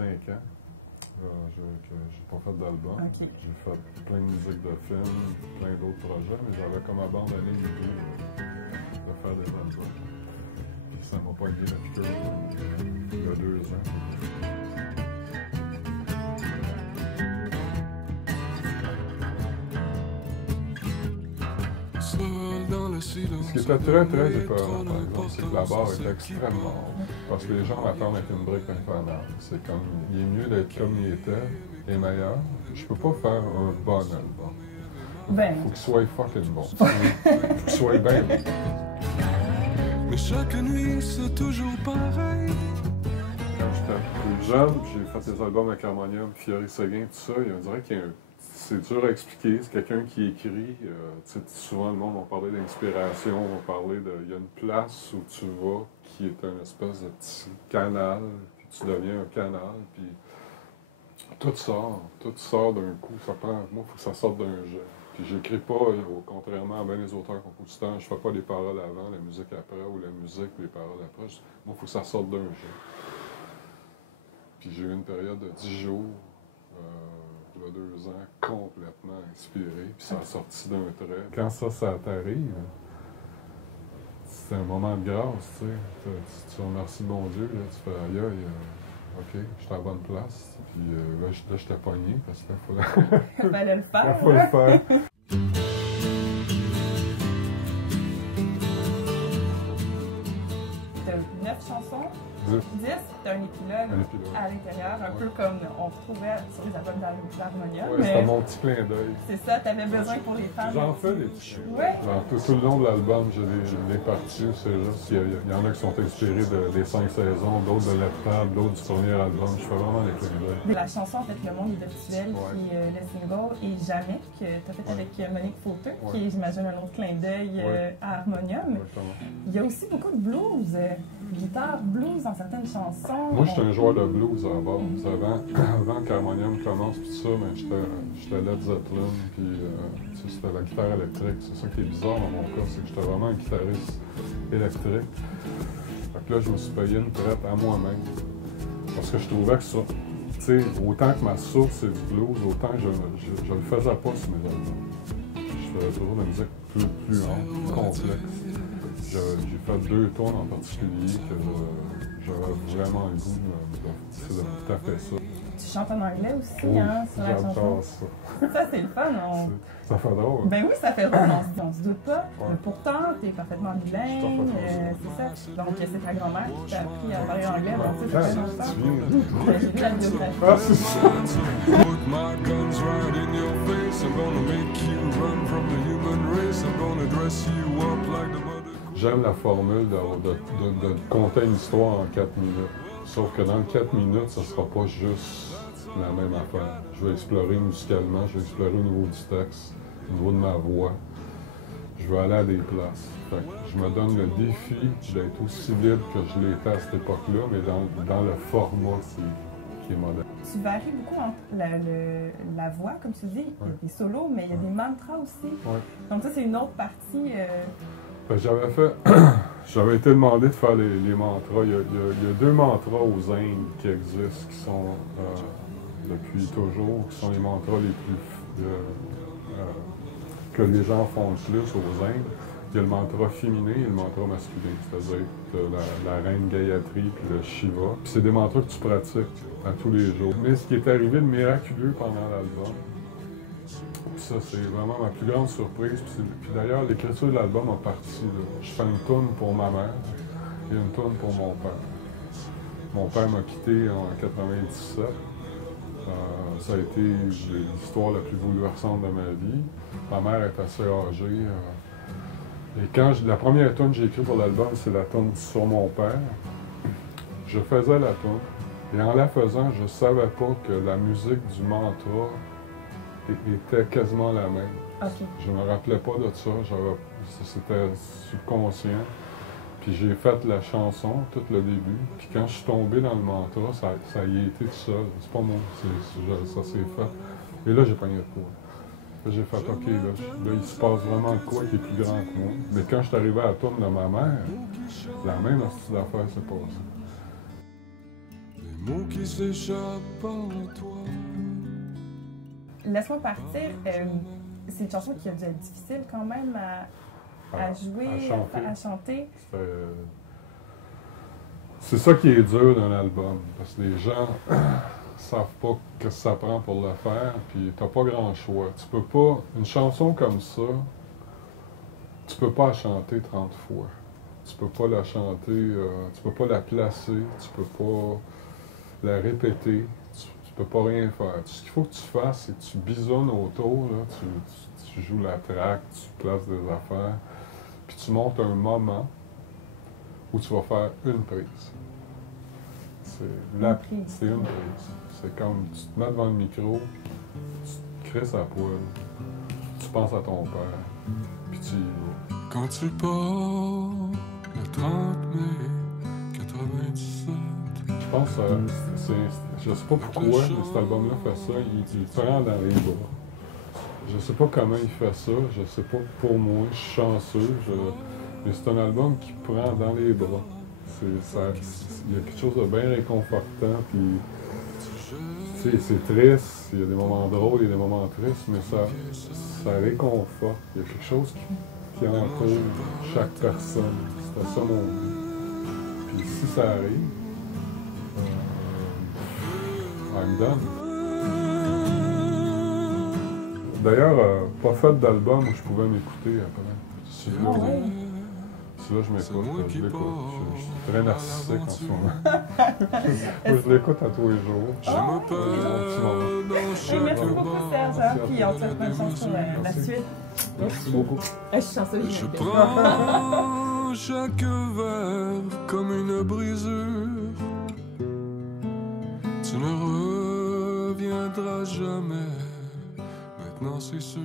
5 ans. J'ai pas fait d'album. Okay. J'ai fait plein de musique de films, plein d'autres projets, mais j'avais comme abandonné l'idée de faire des albums. Puis ça m'a pogné la piqûre il y a 2 ans. Ce qui était très, très épeurant, par exemple, c'est que la barre est extrêmement haute. Parce que les gens m'attendent avec une brique infernale. C'est comme, il est mieux d'être comme il était et meilleur. Je peux pas faire un bon album. Ben. Faut qu'il soit fucking bon. Faut qu'il soit bien bon. Mais chaque nuit, c'est toujours pareil. Quand j'étais plus jeune, j'ai fait des albums avec Harmonium, Fiori Seguin, tout ça, on dirait qu'il y a un... C'est dur à expliquer, c'est quelqu'un qui écrit. Souvent, le monde va parler d'inspiration, on va parler de... Il y a une place où tu vas qui est une espèce de petit canal, puis tu deviens un canal, puis tout sort d'un coup. Ça prend... Moi, il faut que ça sorte d'un jet. Puis j'écris pas, contrairement à bien les auteurs-compositeurs, je fais pas les paroles avant, la musique après, ou la musique et les paroles après. Moi, il faut que ça sorte d'un jet. Puis j'ai eu une période de 10 jours. Il y a 2 ans, complètement inspiré, puis ça a sorti d'un trait. Quand ça t'arrive, c'est un moment de grâce, tu sais. Tu remercies le bon Dieu, là, tu fais aïe, OK, je suis à la bonne place. Puis là, je t'ai pogné, parce qu'il fallait le faire. Il faut le faire. T'as 9 chansons. 10. T'as un épilogue à l'intérieur, un peu comme on retrouvait sur les albums d'Harmonium. Oui, c'était mon petit clin d'œil. C'est ça, t'avais besoin pour les fans. J'en fais des petits clins d'œil. Ouais. Tout le long de l'album, j'ai des parties où c'est juste, il y en a qui sont inspirés des 5 saisons, d'autres de l'Eptable, d'autres du premier album. Je fais vraiment des clins d'œil. La chanson, en fait, Le Monde est virtuel, qui est le single, et Jamais, que t'as fait avec Monique Fauteux, qui est, j'imagine, un autre clin d'œil à Harmonium. Il y a aussi beaucoup de blues, guitare, blues dans certaines chansons. Moi, j'étais un joueur de blues à la base. Avant qu'Harmonium commence, puis tout ça, mais j'étais Led Zeppelin, puis c'était la guitare électrique. C'est ça qui est bizarre dans mon cas, c'est que j'étais vraiment un guitariste électrique. Fait que là, je me suis payé une traite à moi-même. Parce que je trouvais que ça, tu sais, autant que ma source c'est du blues, autant que je le faisais pas sur mes albums. Je faisais toujours de la musique plus longue, plus complexe. J'ai fait 2 tours en particulier que j'avais vraiment le goût de taper ça. Tu chantes en anglais aussi, oui, hein, sur la chanson? Ça. Ça, c'est le fun. Ça fait drôle. Ben oui, ça fait drôle, on se doute pas. Mais pourtant, t'es parfaitement bilingue, c'est ça. Donc, c'est ta grand-mère qui t'a appris à parler anglais, donc tu sais, ça fait longtemps. J'ai lu la biographie. Ah, c'est ça. Put my guns right in your face. I'm gonna make you run from the human race. I'm gonna dress you up like the mother. J'aime la formule de conter une histoire en 4 minutes. Sauf que dans le 4 minutes, ce ne sera pas juste la même affaire. Je vais explorer musicalement, je vais explorer au niveau du texte, au niveau de ma voix. Je vais aller à des places. Fait que je me donne le défi d'être aussi libre que je l'étais à cette époque-là, mais dans le format qui est moderne. Tu varies beaucoup entre la voix, comme tu dis, il y a des solos, mais il y a des mantras aussi. Donc ça, c'est une autre partie. J'avais été demandé de faire les mantras. Il y a 2 mantras aux Indes qui existent, qui sont depuis toujours, qui sont les mantras les plus que les gens font le plus aux Indes. Il y a le mantra féminin et le mantra masculin, c'est-à-dire la reine Gayatri puis le Shiva. Puis c'est des mantras que tu pratiques à tous les jours. Mais ce qui est arrivé de miraculeux pendant l'album, ça, c'est vraiment ma plus grande surprise. Puis d'ailleurs, l'écriture de l'album a parti. Je fais une toune pour ma mère et une toune pour mon père. Mon père m'a quitté en 97. Ça a été l'histoire la plus bouleversante de ma vie. Ma mère est assez âgée. Et la première toune que j'ai écrite pour l'album, c'est la toune sur mon père. Je faisais la toune. Et en la faisant, je ne savais pas que la musique du mantra était quasiment la même. Okay. Je ne me rappelais pas de ça, c'était subconscient. Puis j'ai fait la chanson, tout le début. Puis quand je suis tombé dans le mantra, ça y a été tout seul. C'est pas moi, ça s'est fait. Et là, j'ai pogné de quoi. Là, j'ai fait, OK, là, il se passe vraiment de quoi qui est plus grand que moi. Mais quand je suis arrivé à la tourne de ma mère, la même astuce d'affaires s'est passée. Les mots qui s'échappent par les toits. Laisse-moi partir. C'est une chanson qui a dû être difficile quand même à jouer, à chanter. C'est ça qui est dur d'un album, parce que les gens savent pas ce que ça prend pour le faire, puis t'as pas grand choix. Tu peux pas, une chanson comme ça, tu peux pas la chanter 30 fois. Tu peux pas la chanter, tu peux pas la placer, tu peux pas la répéter, tu peux pas rien faire. Ce qu'il faut que tu fasses, c'est que tu bisonnes autour, là, tu joues la track, tu places des affaires, puis tu montes un moment où tu vas faire une prise. C'est une prise. C'est comme tu te mets devant le micro, tu te crisses à poil, tu penses à ton père, puis tu y vas. Quand tu pars, le 30 mai 97. Je pense je sais pas pourquoi, mais cet album-là fait ça, il te prend dans les bras. Je sais pas comment il fait ça, je sais pas pour moi, je suis chanceux, mais c'est un album qui prend dans les bras. Il y a quelque chose de bien réconfortant, puis c'est triste, il y a des moments drôles, il y a des moments tristes, mais ça réconforte. Il y a quelque chose qui entoure chaque personne. C'était ça mon but. Puis si ça arrive, I'm done. D'ailleurs, pas fait d'album où je pouvais m'écouter après. Là, je m'écoute, je l'écoute. Je suis très narcissique en ce moment. Moi, je l'écoute à tous les jours. Merci beaucoup, Serge. Puis on te souhaite bonne chance pour la suite. Merci beaucoup. Je suis chanceuse. Je prends chaque verre comme une brisure. Tu ne reviendras jamais. Maintenant, c'est sûr.